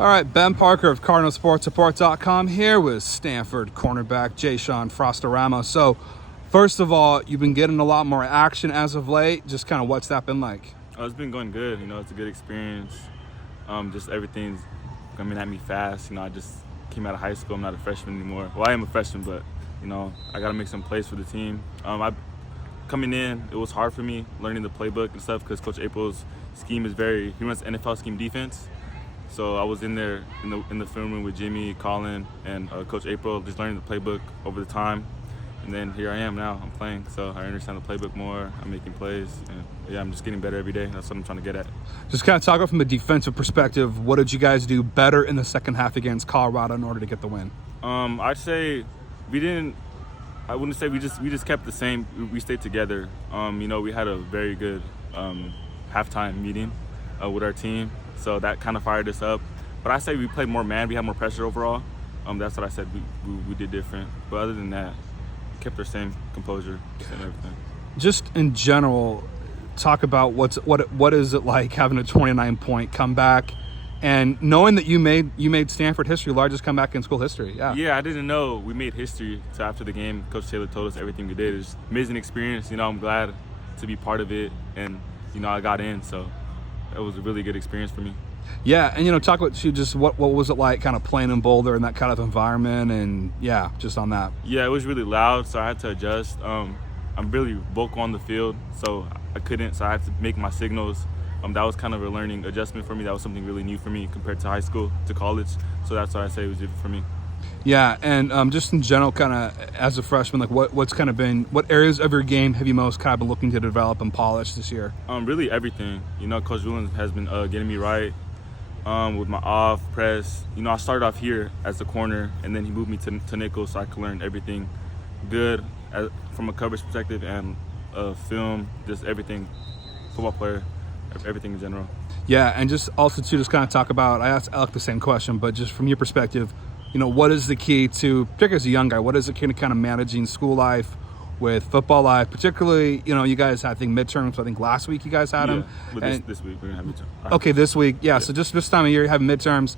All right, Ben Parker of CardinalSportsReport.com here with Stanford cornerback Jshawn Frausto-Ramos. So, first of all, you've been getting a lot more action as of late. Just kind of what's that been like? Oh, it's been going good. It's a good experience. Just everything's coming at me fast. I just came out of high school. I'm not a freshman anymore. Well, I am a freshman, but I got to make some plays for the team. Coming in, it was hard for me learning the playbook and stuff because Coach April's scheme is he runs NFL scheme defense. So I was in there in the film room with Jimmy, Colin, and Coach April, just learning the playbook over the time. And then here I am now. I'm playing, so I understand the playbook more. I'm making plays, and yeah, I'm just getting better every day. That's what I'm trying to get at. Just kind of talk about from a defensive perspective. What did you guys do better in the second half against Colorado in order to get the win? I'd say we didn't. I wouldn't say we just kept the same. We stayed together. We had a very good halftime meeting with our team. So that kind of fired us up. But I say we played more man. We had more pressure overall. That's what I said we did different. But other than that, kept our same composure and everything. Just in general, talk about what is it like having a 29-point comeback and knowing that you made Stanford history, largest comeback in school history. Yeah, I didn't know we made history. So after the game, Coach Taylor told us everything we did. It's amazing experience. I'm glad to be part of it, and I got in. So it was a really good experience for me. Yeah, and talk about just what was it like kind of playing in Boulder in that kind of environment, and yeah, just on that. Yeah, it was really loud, so I had to adjust. I'm really vocal on the field, so I had to make my signals. That was kind of a learning adjustment for me. That was something really new for me compared to high school to college, so that's why I say it was different for me. Yeah, and just in general, kind of as a freshman, like what areas of your game have you most kind of been looking to develop and polish this year? Really everything. Coach Julian has been getting me right with my off press. I started off here as a corner, and then he moved me to nickel, so I could learn everything good from a coverage perspective and film, just everything, football player, everything in general. Yeah, and just also to just kind of talk about, I asked Alec the same question, but just from your perspective, what is the key to, particularly as a young guy, what is the key to kind of managing school life with football life? Particularly, you guys had, I think, midterms. I think last week you guys had them. But this week we're going to have midterms. Okay, this week. Yeah, so just this time of year, you have midterms.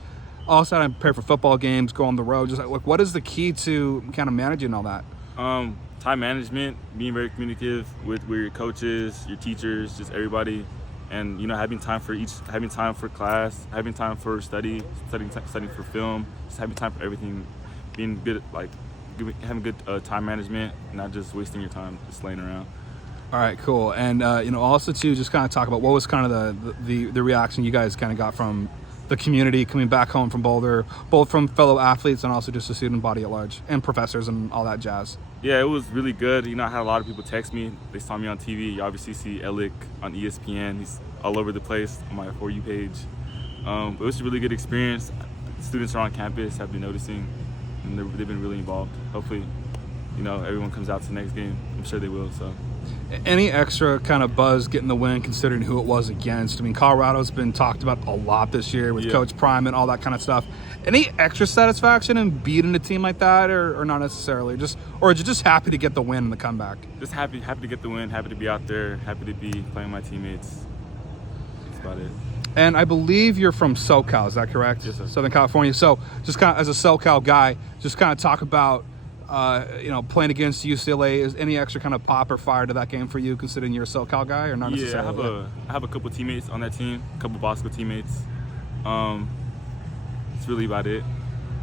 Also, I prepare for football games, go on the road. Just like, what is the key to kind of managing all that? Time management, being very communicative with your coaches, your teachers, just everybody. And having time for class, having time for studying for film, just having time for everything, being good, having good time management, not just wasting your time just laying around. All right, cool. And also to just kind of talk about what was kind of the reaction you guys kind of got from the community coming back home from Boulder, both from fellow athletes and also just the student body at large and professors and all that jazz. Yeah, it was really good. I had a lot of people text me. They saw me on TV. You obviously see Alec on ESPN. He's all over the place on my For You page. It was a really good experience. Students around campus have been noticing, and they've been really involved. Hopefully, everyone comes out to the next game. I'm sure they will. So, any extra kind of buzz getting the win, considering who it was against? I mean, Colorado's been talked about a lot this year with Coach Prime and all that kind of stuff. Any extra satisfaction in beating a team like that, or not necessarily? Or are you just happy to get the win and the comeback? Just happy to get the win. Happy to be out there. Happy to be playing my teammates. That's about it. And I believe you're from SoCal, is that correct? Yes, sir. Southern California. So just kind of as a SoCal guy, just kind of talk about, playing against UCLA. Is any extra kind of pop or fire to that game for you, considering you're a SoCal guy, or not necessarily? Yeah, I have a couple teammates on that team, a couple Bosco teammates. It's really about it.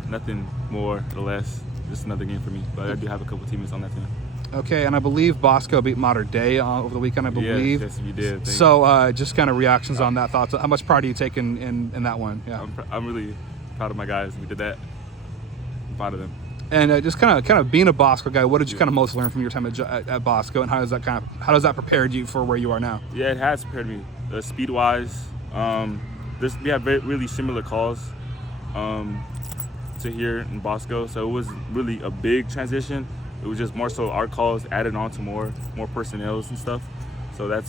Nothing more or less. Just another game for me. But I do have a couple teammates on that team. Okay, and I believe Bosco beat Mater Dei over the weekend, I believe. Yes, you did. So just kind of reactions on that, thoughts. How much pride do you take in that one? Yeah, I'm really proud of my guys. We did that. I'm proud of them. And just kind of being a Bosco guy, what did you kind of most learn from your time at Bosco, and how does that prepare you for where you are now? Yeah, it has prepared me. Speed wise, we have really similar calls to here in Bosco, so it was really a big transition. It was just more so our calls added on to more personnels and stuff. So it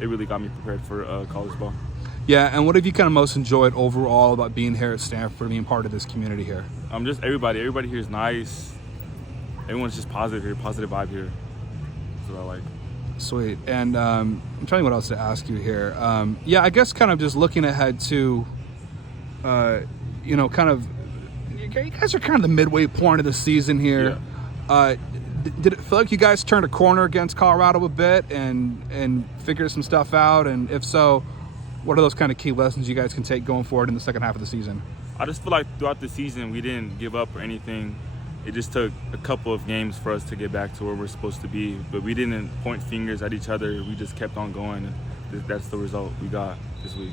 really got me prepared for college ball. Yeah, and what have you kind of most enjoyed overall about being here at Stanford, being part of this community here? Just everybody. Everybody here is nice. Everyone's just positive here, positive vibe here. That's what I like. Sweet. And I'm trying to think what else to ask you here. I guess kind of just looking ahead to kind of, you guys are kind of the midway point of the season here. Yeah. Did it feel like you guys turned a corner against Colorado a bit and figured some stuff out? And if so, what are those kind of key lessons you guys can take going forward in the second half of the season? I just feel like throughout the season we didn't give up or anything. It just took a couple of games for us to get back to where we're supposed to be. But we didn't point fingers at each other. We just kept on going. And that's the result we got this week.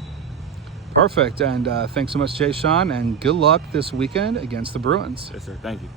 Perfect. And thanks so much, Jshawn, and good luck this weekend against the Bruins. Yes, sir. Thank you.